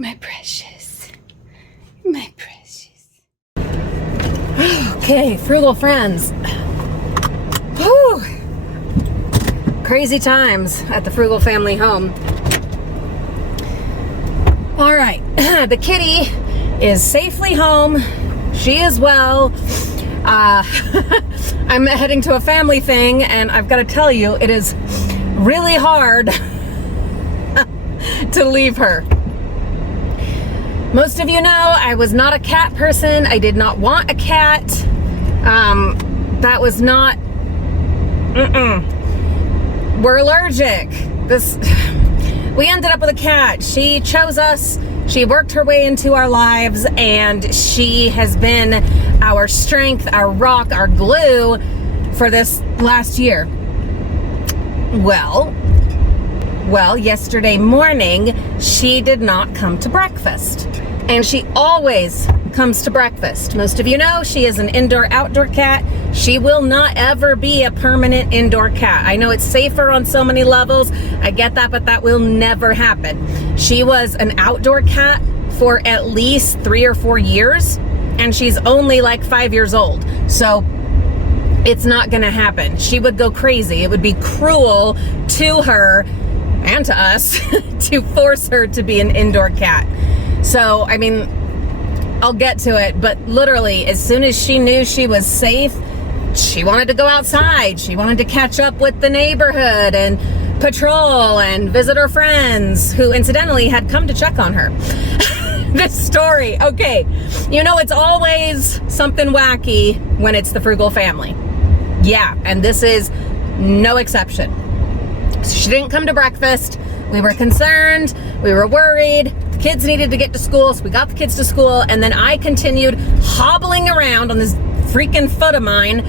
My precious. My precious. Okay, frugal friends. Whew. Crazy times at the Frugal Family home. All right, the kitty is safely home. She is well. I'm heading to a family thing, and I've got to tell you, it is really hard to leave her. Most of you know I was not a cat person. I did not want a cat. That was not, we're allergic. We ended up with a cat. She chose us. She worked her way into our lives, and she has been our strength, our rock, our glue for this last year. Well, yesterday morning, she did not come to breakfast. And she always comes to breakfast. Most of you know she is an indoor-outdoor cat. She will not ever be a permanent indoor cat. I know it's safer on so many levels. I get that, but that will never happen. She was an outdoor cat for at least 3 or 4 years, and she's only like 5 years old. So it's not gonna happen. She would go crazy. It would be cruel to her and to us to force her to be an indoor cat. So, I mean, I'll get to it, but literally, as soon as she knew she was safe, she wanted to go outside. She wanted to catch up with the neighborhood and patrol and visit her friends, who incidentally had come to check on her. This story, okay, you know it's always something wacky when it's the Frugal Family. Yeah, and this is no exception. So she didn't come to breakfast. We were concerned. We were worried. The kids needed to get to school, so we got the kids to school, and then I continued hobbling around on this freaking foot of mine,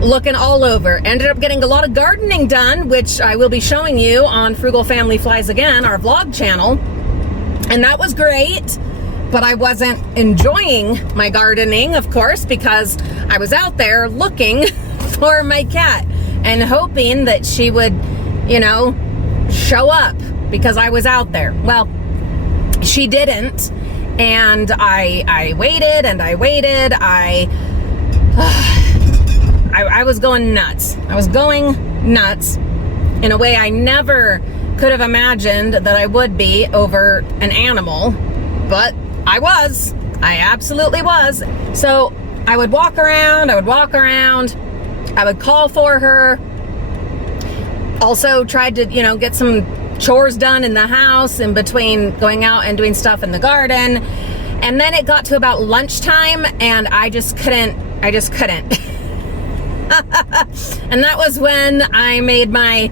looking all over. Ended up getting a lot of gardening done, which I will be showing you on Frugal Family Flies Again, our vlog channel. And that was great, but I wasn't enjoying my gardening, of course, because I was out there looking for my cat and hoping that she would, you know, show up because I was out there. Well, she didn't, and I waited and I waited. I was going nuts. I was going nuts in a way I never could have imagined that I would be over an animal, but I was. I absolutely was. So I would walk around, I would call for her. Also tried to, you know, get some chores done in the house in between going out and doing stuff in the garden. And then it got to about lunchtime, and I just couldn't. And that was when I made my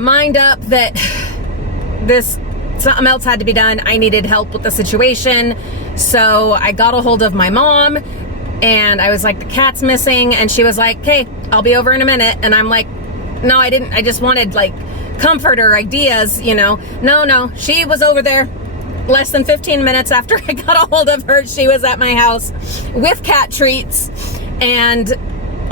mind up that something else had to be done. I needed help with the situation. So I got a hold of my mom, and I was like, the cat's missing. And she was like, hey, I'll be over in a minute. And I'm like, no, I didn't. I just wanted like comfort or ideas, you know. No, she was over there. Less than 15 minutes after I got a hold of her, she was at my house with cat treats, and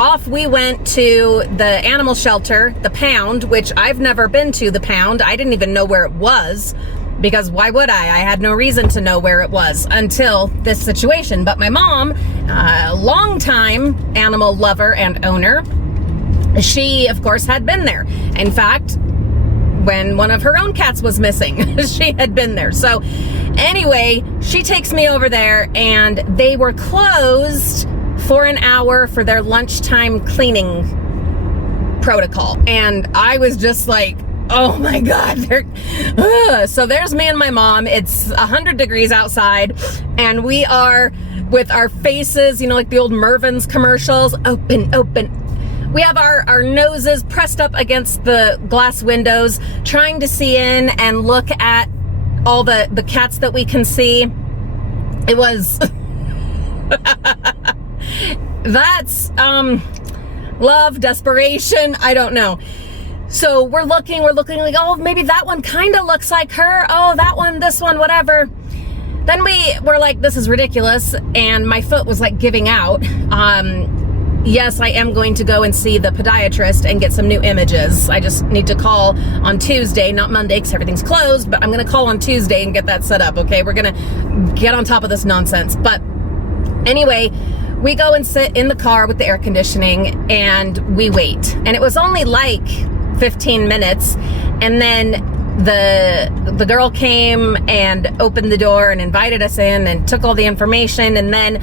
off we went to the animal shelter, the Pound, which I've never been to. The Pound, I didn't even know where it was, because why would I? I had no reason to know where it was until this situation. But my mom, a longtime animal lover and owner, she, of course, had been there. In fact, when one of her own cats was missing, she had been there. So anyway, she takes me over there, and they were closed for an hour for their lunchtime cleaning protocol. And I was just like, oh my God. So there's me and my mom. It's 100 degrees outside, and we are with our faces, you know, like the old Mervyn's commercials, open. We have our noses pressed up against the glass windows, trying to see in and look at all the cats that we can see. It was, that's love, desperation, I don't know. So we're looking like, oh, maybe that one kind of looks like her. Oh, that one, this one, whatever. Then we were like, this is ridiculous. And my foot was like giving out. yes, I am going to go and see the podiatrist and get some new images. I just need to call on Tuesday, not Monday, because everything's closed, but I'm going to call on Tuesday and get that set up, okay? We're going to get on top of this nonsense. But anyway, we go and sit in the car with the air conditioning, and we wait. And it was only like 15 minutes, and then the girl came and opened the door and invited us in and took all the information, and then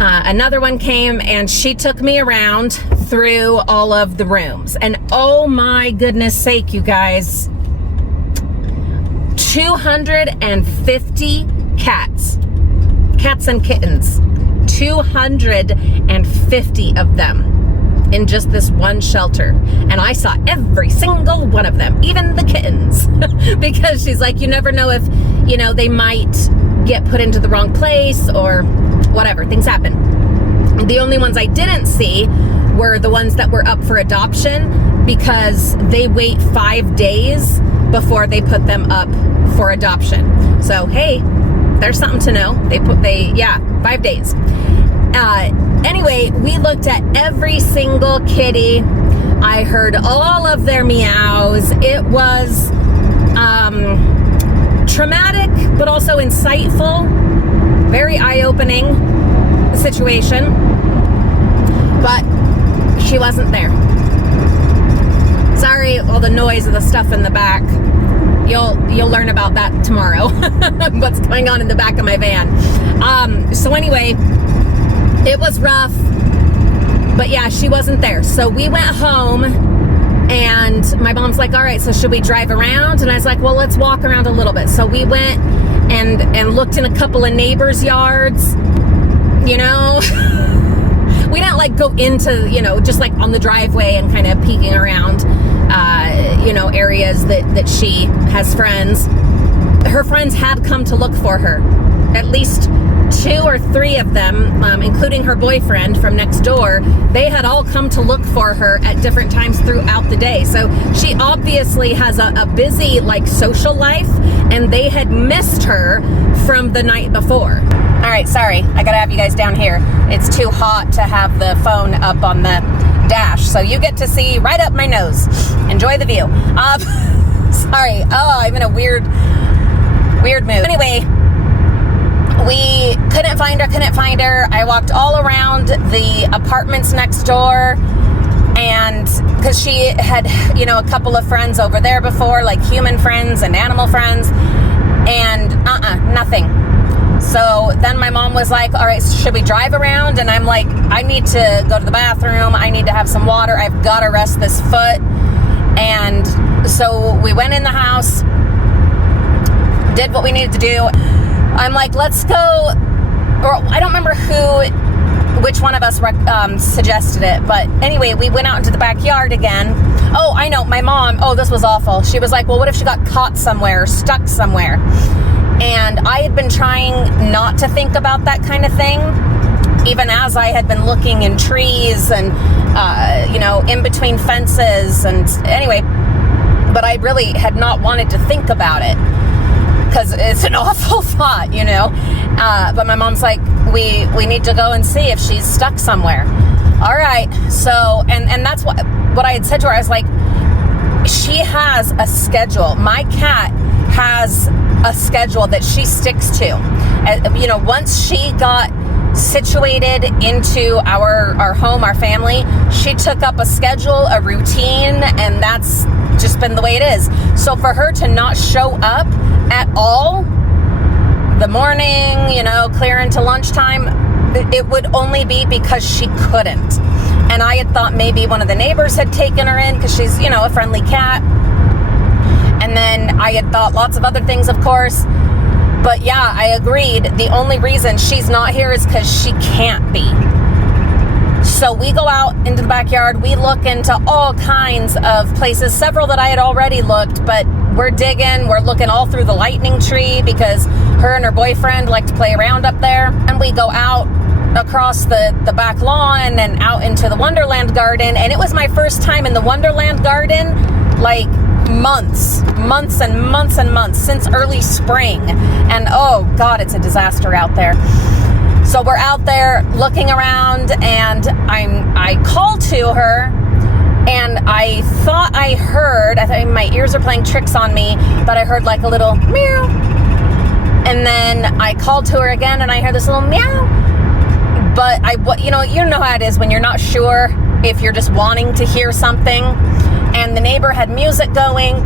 another one came and she took me around through all of the rooms. And oh my goodness sake, you guys, 250 cats and kittens, 250 of them in just this one shelter. And I saw every single one of them, even the kittens, because she's like, you never know if, they might get put into the wrong place or whatever, things happen. The only ones I didn't see were the ones that were up for adoption, because they wait 5 days before they put them up for adoption. So, hey, there's something to know. 5 days. Anyway, we looked at every single kitty. I heard all of their meows. It was traumatic, but also insightful. Very eye-opening situation. But she wasn't there. Sorry, all the noise of the stuff in the back. You'll learn about that tomorrow. What's going on in the back of my van. So anyway, it was rough, but yeah, she wasn't there. So we went home, and my mom's like, all right, so should we drive around? And I was like, well, let's walk around a little bit. So we went and looked in a couple of neighbors' yards, We didn't like go into, just like on the driveway and kind of peeking around, areas that she has friends. Her friends had come to look for her. At least 2 or 3 of them, including her boyfriend from next door, they had all come to look for her at different times throughout the day. So she obviously has a busy, social life, and they had missed her from the night before. All right, sorry, I gotta have you guys down here. It's too hot to have the phone up on the dash, so you get to see right up my nose. Enjoy the view. Sorry, I'm in a weird mood. Anyway, we couldn't find her. I walked all around the apartments next door, and because she had, a couple of friends over there before, like human friends and animal friends, and nothing. So then my mom was like, all right, should we drive around? And I'm like, I need to go to the bathroom. I need to have some water. I've got to rest this foot. And so we went in the house, did what we needed to do. I'm like, let's go, or I don't remember which one of us suggested it, but anyway, we went out into the backyard again. Oh, I know, my mom, this was awful. She was like, well, what if she got caught somewhere, stuck somewhere? And I had been trying not to think about that kind of thing, even as I had been looking in trees and, in between fences, and anyway, but I really had not wanted to think about it, because it's an awful thought, but my mom's like, we need to go and see if she's stuck somewhere. All right, so, and that's what I had said to her. I was like, she has a schedule. My cat has a schedule that she sticks to. Once she got situated into our home, our family, she took up a schedule, a routine, and that's just been the way it is. So for her to not show up at all the morning, clear into lunchtime, it would only be because she couldn't. And I had thought maybe one of the neighbors had taken her in because she's, a friendly cat. And then I had thought lots of other things, of course. But yeah, I agreed. The only reason she's not here is because she can't be. So we go out into the backyard. We look into all kinds of places, several that I had already looked, but we're digging. We're looking all through the lightning tree because her and her boyfriend like to play around up there. And we go out across the back lawn and out into the Wonderland garden. And it was my first time in the Wonderland garden, months since early spring. And oh God, it's a disaster out there. So we're out there looking around, and I call to her, and I thought I heard, I think my ears are playing tricks on me, but I heard like a little meow. And then I called to her again, and I heard this little meow. But you know how it is when you're not sure if you're just wanting to hear something. And the neighbor had music going,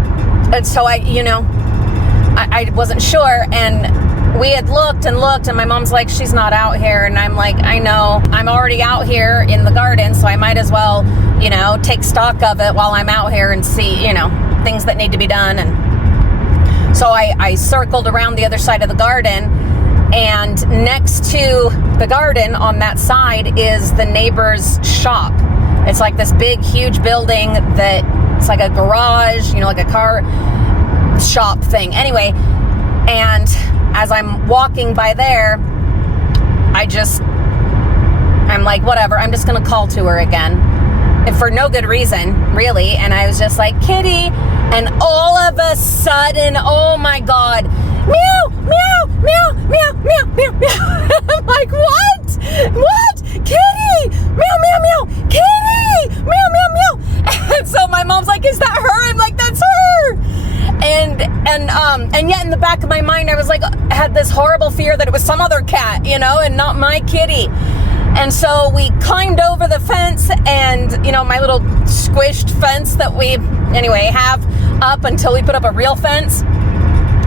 and so I wasn't sure, and we had looked, and my mom's like, she's not out here, and I'm like, I know, I'm already out here in the garden, so I might as well, take stock of it while I'm out here and see, things that need to be done. And so I circled around the other side of the garden, and next to the garden on that side is the neighbor's shop. It's like this big, huge building that it's like a garage, like a car shop thing. Anyway, and as I'm walking by there, I'm like, whatever, I'm just going to call to her again. And for no good reason, really. And I was just like, Kitty. And all of a sudden, oh my God, meow, meow, meow, meow, meow, meow, meow. I'm like, what? What? Kitty! Meow, meow, meow. Kitty! Meow, meow, meow. And so my mom's like, is that her? I'm like, that's her. And yet in the back of my mind, I was like, I had this horrible fear that it was some other cat, and not my kitty. And so we climbed over the fence, and, my little squished fence that we, have up until we put up a real fence.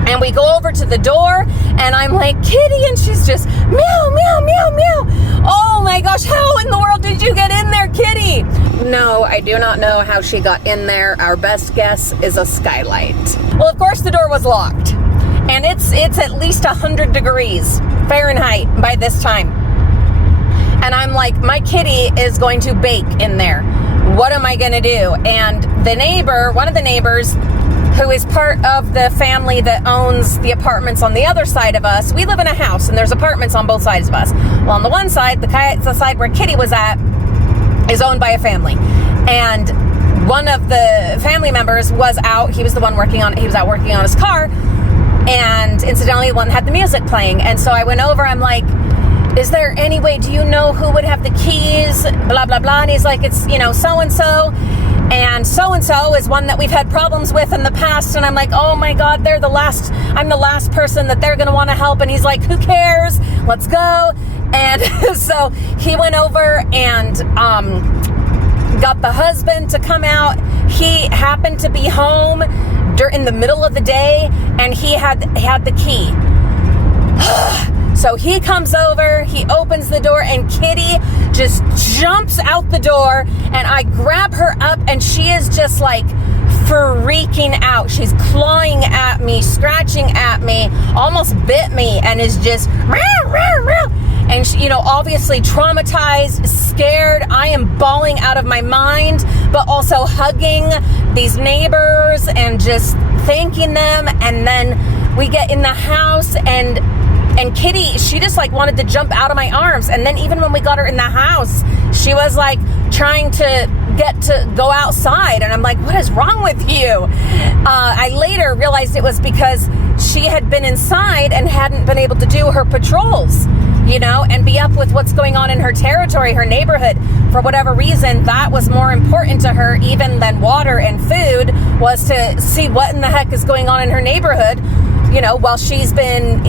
And we go over to the door, and I'm like, Kitty, and she's just meow, meow, meow, meow. Oh my gosh, how in the world did you get in there, Kitty? No, I do not know how she got in there. Our best guess is a skylight. Well, of course the door was locked, and it's at least 100 degrees Fahrenheit by this time. And I'm like, my kitty is going to bake in there. What am I going to do? And one of the neighbors, who is part of the family that owns the apartments on the other side of us. We live in a house, and there's apartments on both sides of us. Well, on the one side, the side where Kitty was at, is owned by a family. And one of the family members was out. He was the one he was out working on his car. And incidentally, the one had the music playing. And so I went over, I'm like, is there any way, do you know who would have the keys? Blah, blah, blah. And he's like, it's, so-and-so. And so-and-so is one that we've had problems with in the past. And I'm like, oh my God, I'm the last person that they're going to want to help. And he's like, who cares? Let's go. And so he went over and got the husband to come out. He happened to be home in the middle of the day, and he had the key. So he comes over, he opens the door, and Kitty just jumps out the door, and I grab her up, and she is just like freaking out. She's clawing at me, scratching at me, almost bit me, and is just meow, meow, meow. And she, obviously traumatized, scared. I am bawling out of my mind, but also hugging these neighbors and just thanking them. And then we get in the house, and Kitty, she just like wanted to jump out of my arms. And then even when we got her in the house, she was like trying to get to go outside. And I'm like, what is wrong with you? I later realized it was because she had been inside and hadn't been able to do her patrols, and be up with what's going on in her territory, her neighborhood. For whatever reason, that was more important to her even than water and food, was to see what in the heck is going on in her neighborhood, while she's been,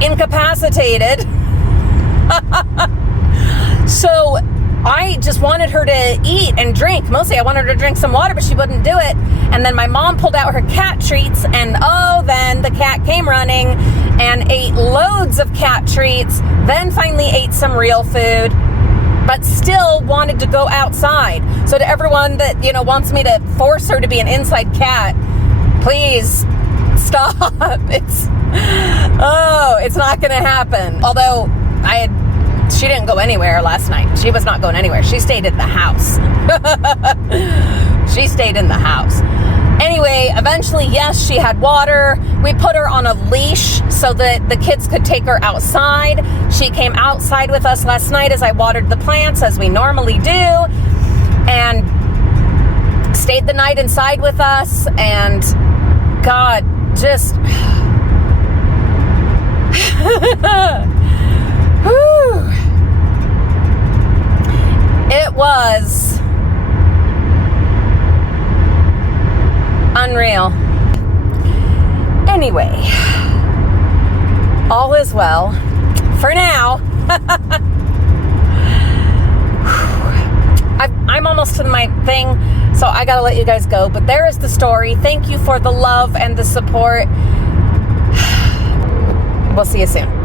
incapacitated. So I just wanted her to eat and drink. Mostly I wanted her to drink some water, but she wouldn't do it. And then my mom pulled out her cat treats, and then the cat came running and ate loads of cat treats, then finally ate some real food, but still wanted to go outside. So to everyone that, wants me to force her to be an inside cat, please stop. It's not going to happen. Although she didn't go anywhere last night. She was not going anywhere. She stayed in the house. She stayed in the house. Anyway, eventually, yes, she had water. We put her on a leash so that the kids could take her outside. She came outside with us last night as I watered the plants, as we normally do, and stayed the night inside with us. And God, just... Whew. It was unreal. Anyway, all is well for now. I'm almost to my thing, so I gotta let you guys go. But there is the story. Thank you for the love and the support. We'll see you soon.